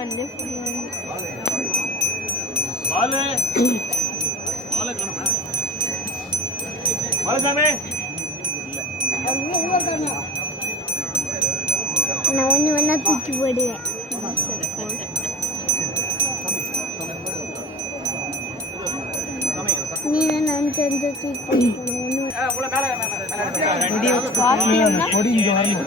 வந்து நான் ஒன்று ஒன்றா தூக்கி போடுவேன். நீ நான் செஞ்சு தூக்கி போடுவேன் ஒன்று கொடி இங்கே வரணும்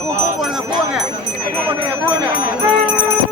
கூப்பிடுங்க போங்க. கூப்பிடுங்க